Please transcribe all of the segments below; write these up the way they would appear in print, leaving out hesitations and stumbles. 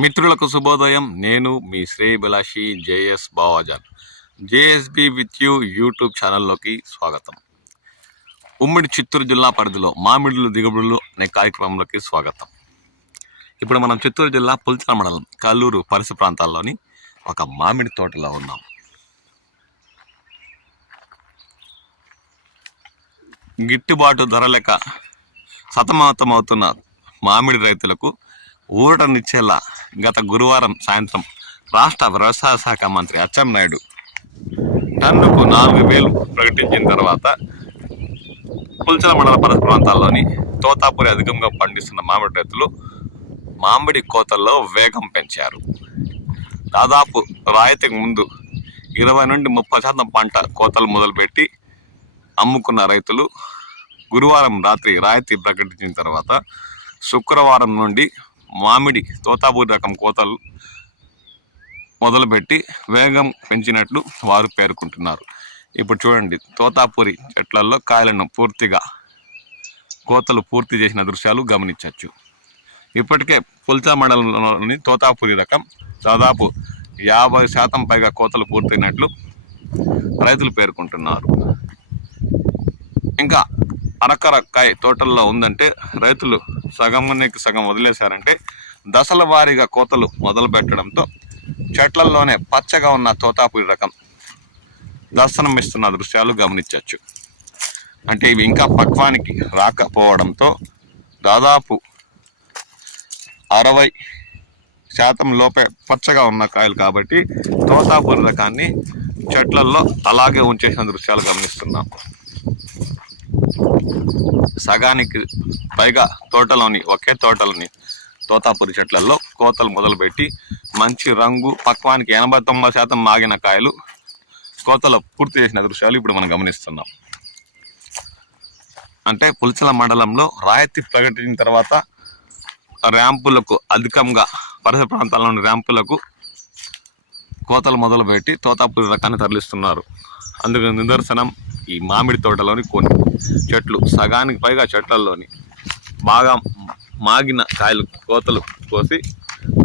మిత్రులకు శుభోదయం. నేను మీ శ్రేయభిలాషి JS Bavajan. JSB with you YouTube ఛానల్లోకి స్వాగతం. ఉమ్మడి చిత్తూరు జిల్లా పరిధిలో మామిడులు దిగుబడులు అనే కార్యక్రమంలోకి స్వాగతం. ఇప్పుడు మనం చిత్తూరు జిల్లా పుల్చల మండలం కల్లూరు పరిసర ప్రాంతాల్లోని ఒక మామిడి తోటలో ఉన్నాం. గిట్టుబాటు ధర లేక సతమతమవుతున్న మామిడి రైతులకు ఊరటనిచ్చేలా గత గురువారం సాయంత్రం రాష్ట్ర వ్యవసాయ శాఖ మంత్రి అచ్చెన్నాయుడు టన్నుకు 4,000 ప్రకటించిన తర్వాత పుల్చల మండల పరిసర ప్రాంతాల్లోని తోతాపురి అధికంగా పండిస్తున్న మామిడి రైతులు మామిడి కోతల్లో వేగం పెంచారు. దాదాపు రాయితీకి ముందు 20 నుండి 30% పంట కోతలు మొదలుపెట్టి అమ్ముకున్న రైతులు గురువారం రాత్రి రాయితీ ప్రకటించిన తర్వాత శుక్రవారం నుండి మామిడి తోతాపూరి రకం కోతలు మొదలుపెట్టి వేగం పెంచినట్లు వారు పేర్కొంటున్నారు. ఇప్పుడు చూడండి, తోతాపూరి చెట్లలో కాయలను పూర్తిగా కోతలు పూర్తి చేసిన దృశ్యాలు గమనించవచ్చు. ఇప్పటికే పుల్చల మండలంలోని తోతాపూరి రకం దాదాపు 50% పైగా కోతలు పూర్తయినట్లు రైతులు పేర్కొంటున్నారు. ఇంకా అరకరకాయ తోటల్లో ఉందంటే రైతులు సగంకి సగం వదిలేశారంటే దశల వారీగా కోతలు మొదలు పెట్టడంతో చెట్లల్లోనే పచ్చగా ఉన్న తోతాపూరి రకం దర్శనమిస్తున్న దృశ్యాలు గమనించవచ్చు. అంటే ఇవి ఇంకా పక్వానికి రాకపోవడంతో దాదాపు 60% లోపే పచ్చగా ఉన్న కాయలు కాబట్టి తోతాపూరి రకాన్ని చెట్లల్లో అలాగే ఉంచేసిన దృశ్యాలు గమనిస్తున్నాం. సగానికి పైగా ఒకే తోటలోని తోతాపూరి చెట్లలో కోతలు మొదలుపెట్టి మంచి రంగు పక్వానికి 89% మాగిన కాయలు కోతలు పూర్తి చేసిన దృశ్యాలు ఇప్పుడు మనం గమనిస్తున్నాం. అంటే పుల్చల మండలంలో రాయితీ ప్రకటించిన తర్వాత ర్యాంపులకు అధికంగా పరిసర ప్రాంతాల్లోని ర్యాంపులకు కోతలు మొదలుపెట్టి తోతాపూరి రకాన్ని తరలిస్తున్నారు. అందుకు నిదర్శనం ఈ మామిడి తోటలోని కొన్ని చెట్లు సగానికి పైగా చెట్లలోని బాగా మాగిన కాయలు కోతలు కోసి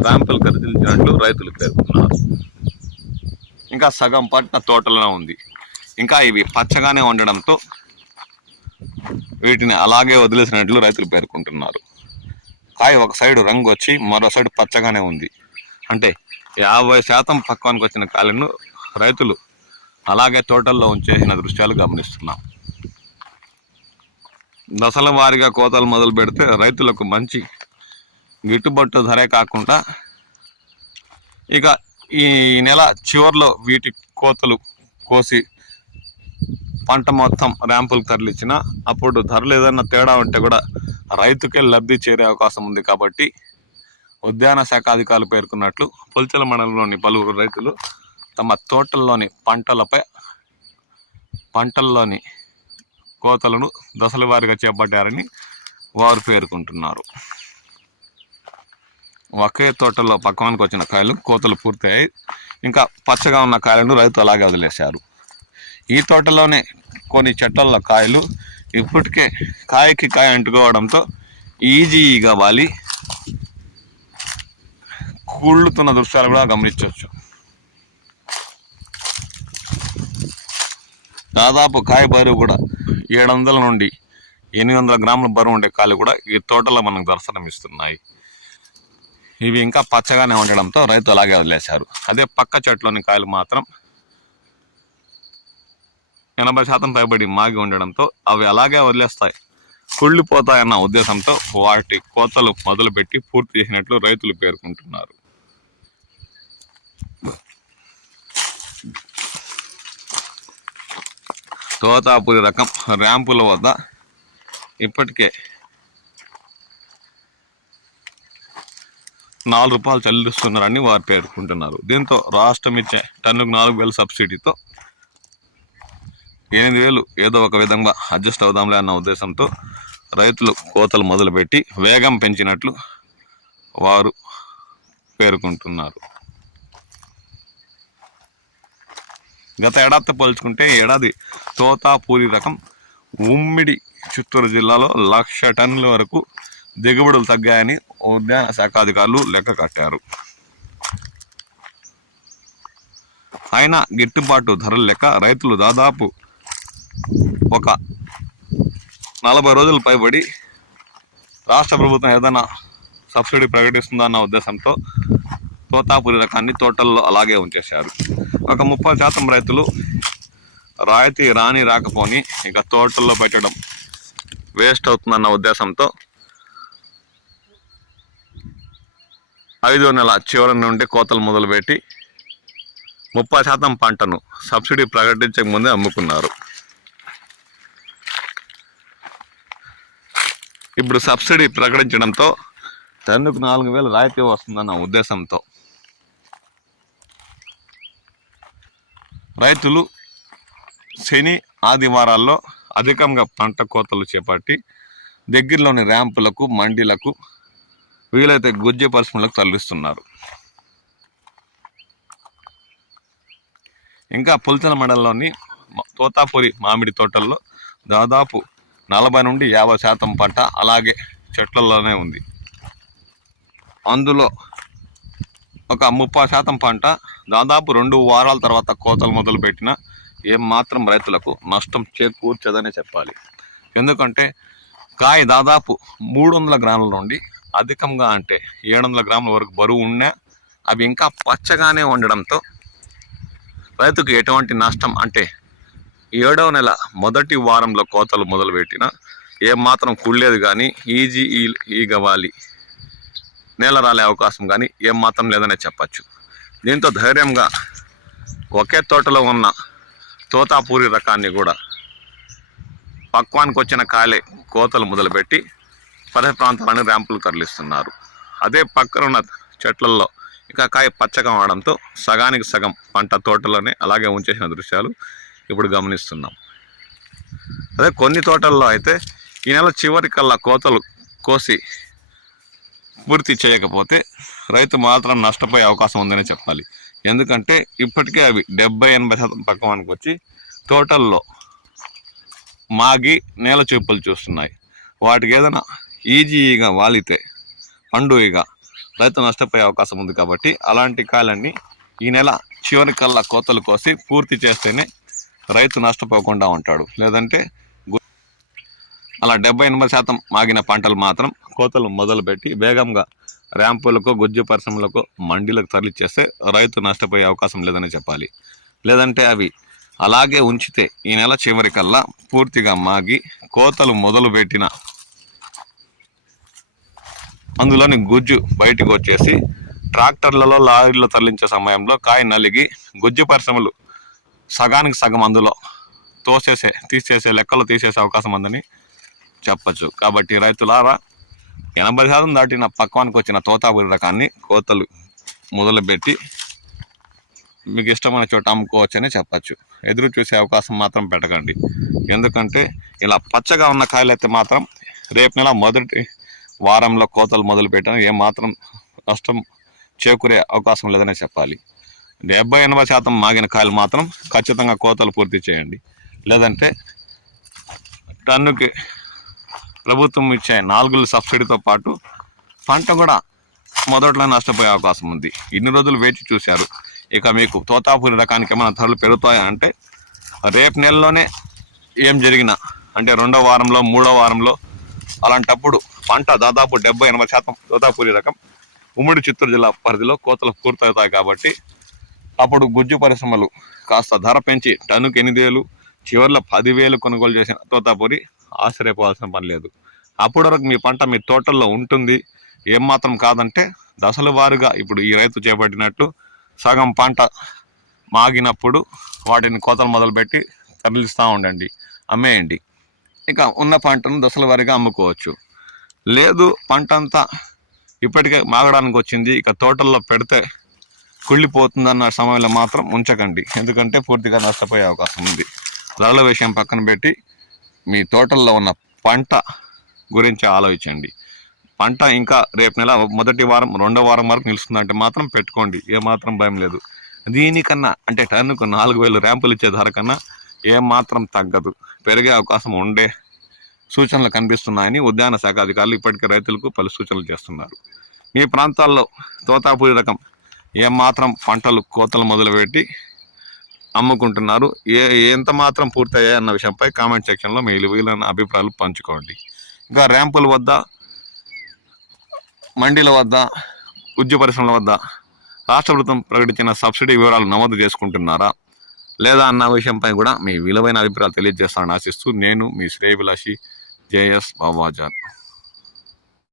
ర్యాంపులు కదిలించినట్లు రైతులు పేర్కొన్నారు. ఇంకా సగం పట్టిన తోటలోనే ఉంది. ఇంకా ఇవి పచ్చగానే ఉండడంతో వీటిని అలాగే వదిలేసినట్లు రైతులు పేర్కొంటున్నారు. కాయ ఒక సైడు రంగు వచ్చి మరో సైడు పచ్చగానే ఉంది. అంటే 50% పక్వానికి వచ్చిన కాయలను రైతులు అలాగే తోటల్లో ఉంచేసిన దృశ్యాలు గమనిస్తున్నాం. దశల వారీగా కోతలు మొదలు పెడితే రైతులకు మంచి గిట్టుబాటు ధరే కాకుండా ఇక ఈ నెల చివరిలో వీటి కోతలు కోసి పంట మొత్తం ర్యాంపులకు తరలించిన అప్పుడు ధరలు ఏదైనా తేడా ఉంటే కూడా రైతుకే లబ్ధి చేరే అవకాశం ఉంది. కాబట్టి ఉద్యాన శాఖ అధికారులు పేర్కొన్నట్లు పుల్చల మండలంలోని పలువురు రైతులు తమ తోటల్లోని పంటల్లోని కోతలను దశల వారీగా చేపట్టారని వారు పేర్కొంటున్నారు. ఒకే తోటలో పక్వానికి వచ్చిన కాయలు కోతలు పూర్తయ్యాయి. ఇంకా పచ్చగా ఉన్న కాయలను రైతు అలాగే వదిలేశారు. ఈ తోటలోనే కొన్ని చెట్లలో కాయలు ఇప్పటికే కాయకి కాయ అంటుకోవడంతో ఈజీగా వాలి కుళ్ళుతున్న దృశ్యాలు కూడా గమనించవచ్చు. దాదాపు కాయ బరువు కూడా 700 నుండి 800 గ్రాముల బరువు ఉండే కాయలు కూడా ఈ తోటలో మనకు దర్శనమిస్తున్నాయి. ఇవి ఇంకా పచ్చగానే ఉండడంతో రైతు అలాగే వదిలేశారు. అదే పక్క చెట్లోని కాయలు మాత్రం 80% పైబడి మాగి ఉండడంతో అవి అలాగే వదిలేస్తాయి, కుళ్ళిపోతాయన్న ఉద్దేశంతో వాటి కోతలు మొదలుపెట్టి పూర్తి చేసినట్లు రైతులు పేర్కొంటున్నారు. తోతాపూరి రకం ర్యాంపుల వద్ద ఇప్పటికే ₹4 చెల్లిస్తున్నారని వారు పేర్కొంటున్నారు. దీంతో రాష్ట్రం ఇచ్చే టన్నుకు 4,000 సబ్సిడీతో 8,000 ఏదో ఒక విధంగా అడ్జస్ట్ అవుదాంలే అన్న ఉద్దేశంతో రైతులు కోతలు మొదలుపెట్టి వేగం పెంచినట్లు వారు పేర్కొంటున్నారు. గత ఏడాదితో పోల్చుకుంటే ఏడాది తోతాపూరి రకం ఉమ్మడి చిత్తూరు జిల్లాలో 1,00,000 టన్నుల వరకు దిగుబడులు తగ్గాయని ఉద్యాన శాఖ అధికారులు లెక్క కట్టారు. అయినా గిట్టుబాటు ధరలు లేక రైతులు దాదాపు ఒక 40 రోజులు పైబడి రాష్ట్ర ప్రభుత్వం ఏదైనా సబ్సిడీ ప్రకటిస్తుందన్న ఉద్దేశంతో తోతాపురి రకాన్ని తోటల్లో అలాగే ఉంచేశారు. ఒక 30% రైతులు రాయితీ రాకపోని ఇక తోటల్లో పెట్టడం వేస్ట్ అవుతుందన్న ఉద్దేశంతో 5వ నెల చివరి నుండి కోతలు మొదలుపెట్టి 30% పంటను సబ్సిడీ ప్రకటించక ముందే అమ్ముకున్నారు. ఇప్పుడు సబ్సిడీ ప్రకటించడంతో టన్నుకు 4,000 రాయితీ వస్తుందన్న ఉద్దేశంతో రైతులు శని ఆదివారాల్లో అధికంగా పంట కోతలు చేపట్టి దగ్గరలోని ర్యాంపులకు మండీలకు వీలైతే గుజ్జు పరిశ్రమలకు తరలిస్తున్నారు. ఇంకా పుల్చల మండలంలోని తోతాపురి మామిడి తోటల్లో దాదాపు 40 నుండి 50% పంట అలాగే చెట్లలోనే ఉంది. అందులో ఒక 30% పంట దాదాపు 2 వారాల తర్వాత కోతలు మొదలుపెట్టిన ఏమాత్రం రైతులకు నష్టం చేకూర్చదనే చెప్పాలి. ఎందుకంటే కాయ దాదాపు 300 గ్రాముల నుండి అధికంగా అంటే 700 గ్రాముల వరకు బరువు ఉన్నా అవి ఇంకా పచ్చగానే ఉండడంతో రైతుకు ఎటువంటి నష్టం అంటే 7వ నెల మొదటి వారంలో కోతలు మొదలుపెట్టిన ఏమాత్రం కుళ్ళేది కానీ ఈగ వాలి నేల రాలే అవకాశం కానీ ఏమాత్రం లేదనే చెప్పచ్చు. దీంతో ధైర్యంగా ఒకే తోటలో ఉన్న తోతాపూరి రకాన్ని కూడా పక్వానికి వచ్చిన కాయలే కోతలు మొదలుపెట్టి పరిసర ప్రాంతాలను ర్యాంపులు తరలిస్తున్నారు. అదే పక్కన ఉన్న చెట్లల్లో ఇంకా కాయ పచ్చగా అవడంతో సగానికి సగం పంట తోటలోనే అలాగే ఉంచేసిన దృశ్యాలు ఇప్పుడు గమనిస్తున్నాం. అదే కొన్ని తోటల్లో అయితే ఈ నెల చివరి కల్లా కోతలు కోసి పూర్తి చేయకపోతే రైతు మాత్రం నష్టపోయే అవకాశం ఉందనే చెప్పాలి. ఎందుకంటే ఇప్పటికే అవి 70-80% పక్వానికి వచ్చి తోటల్లో మాగి నేల చూపులు చూస్తున్నాయి. వాటికి ఏదైనా ఈజీగా వాలితే పండుగగా రైతు నష్టపోయే అవకాశం ఉంది. కాబట్టి అలాంటి కాయలన్నీ ఈ నెల చివరి కల్లా కోతలు కోసి పూర్తి చేస్తేనే రైతు నష్టపోకుండా ఉంటాడు. లేదంటే అలా 70-80% మాగిన పంటలు మాత్రం కోతలు మొదలుపెట్టి వేగంగా ర్యాంపులకు గుజ్జు పరిశ్రమలకు మండీలకు తరలిచ్చేస్తే రైతు నష్టపోయే అవకాశం లేదని చెప్పాలి. లేదంటే అవి అలాగే ఉంచితే ఈ నెల చివరి కల్లా పూర్తిగా మాగి కోతలు మొదలుపెట్టిన అందులోని గుజ్జు బయటకు వచ్చేసి ట్రాక్టర్లలో లారీలో తరలించే సమయంలో కాయ నలిగి గుజ్జు పరిశ్రమలు సగానికి సగం అందులో తీసేసే లెక్కలు తీసేసే అవకాశం ఉందని చెప్పచ్చు. కాబట్టి రైతులారా 80% దాటిన పక్వానికి వచ్చిన తోతాపురి రకాన్ని కోతలు మొదలుపెట్టి మీకు ఇష్టమైన చోట అమ్ముకోవచ్చని చెప్పచ్చు. ఎదురు చూసే అవకాశం మాత్రం పెట్టకండి. ఎందుకంటే ఇలా పచ్చగా ఉన్న కాయలు అయితే మాత్రం రేపు నెల మొదటి వారంలో కోతలు మొదలు పెట్టడం ఏమాత్రం నష్టం చేకూరే అవకాశం లేదనే చెప్పాలి. 70-80% మాగిన కాయలు మాత్రం ఖచ్చితంగా కోతలు పూర్తి చేయండి. లేదంటే టన్నుకి ప్రభుత్వం ఇచ్చే 4 సబ్సిడీతో పాటు పంట కూడా మొదట్లో నష్టపోయే అవకాశం ఉంది. ఇన్ని రోజులు వేచి చూశారు. ఇక మీకు తోతాపురి రకానికి ఏమైనా ధరలు పెరుగుతాయా అంటే రేపు నెలలోనే ఏం జరిగినా అంటే 2వ వారంలో 3వ వారంలో అలాంటప్పుడు పంట దాదాపు 70-80% తోతాపురి రకం ఉమ్మడి చిత్తూరు జిల్లా పరిధిలో కోతలు పూర్తవుతాయి. కాబట్టి అప్పుడు గుజ్జు పరిశ్రమలు కాస్త ధర పెంచి టన్నుకు 8,000 చివరిలో 10,000 కొనుగోలు చేసిన తోతాపురి ఆశ్చర్యపోవాల్సిన పని లేదు. అప్పటి వరకు మీ పంట మీ తోటల్లో ఉంటుంది. ఏమాత్రం కాదంటే దశల వారుగా ఇప్పుడు ఈ రైతు చేపట్టినట్టు సగం పంట మాగినప్పుడు వాటిని కోతలు మొదలుపెట్టి తరలిస్తూ ఉండండి, అమ్మేయండి. ఇక ఉన్న పంటను దశల వారీగా అమ్ముకోవచ్చు. లేదు పంట అంతా ఇప్పటికే మాగడానికి వచ్చింది, ఇక తోటల్లో పెడితే కుళ్ళిపోతుందన్న సమయంలో మాత్రం ఉంచకండి. ఎందుకంటే పూర్తిగా నష్టపోయే అవకాశం ఉంది. ధరల విషయం పక్కన పెట్టి మీ తోటల్లో ఉన్న పంట గురించి ఆలోచించండి. పంట ఇంకా రేపు నెల మొదటి వారం 2వ వారం వరకు నిలుస్తుందంటే మాత్రం పెట్టుకోండి, ఏమాత్రం భయం లేదు. దీనికన్నా అంటే టన్నుకు 4,000 ర్యాంపులు ఇచ్చే ధర కన్నా ఏమాత్రం తగ్గదు, పెరిగే అవకాశం ఉండే సూచనలు కనిపిస్తున్నాయని ఉద్యాన శాఖ అధికారులు ఇప్పటికే రైతులకు పలు సూచనలు చేస్తున్నారు. మీ ప్రాంతాల్లో తోతాపురి రకం ఏమాత్రం పంటలు కోతలు మొదలుపెట్టి అమ్ముకుంటున్నారు, ఎంత మాత్రం పూర్తయ్యాయి అన్న విషయంపై కామెంట్ సెక్షన్లో మీ విలువైన అభిప్రాయాలు పంచుకోండి. ఇంకా ర్యాంపుల వద్ద, మండీల వద్ద, ఉద్యోగ పరిశ్రమల వద్ద రాష్ట్ర ప్రభుత్వం ప్రకటించిన సబ్సిడీ వివరాలు నమోదు చేసుకుంటున్నారా లేదా అన్న విషయంపై కూడా మీ విలువైన అభిప్రాయాలు తెలియజేస్తానని ఆశిస్తూ నేను మీ శ్రేయభిలాషి జేఎస్ బాబాజాన్.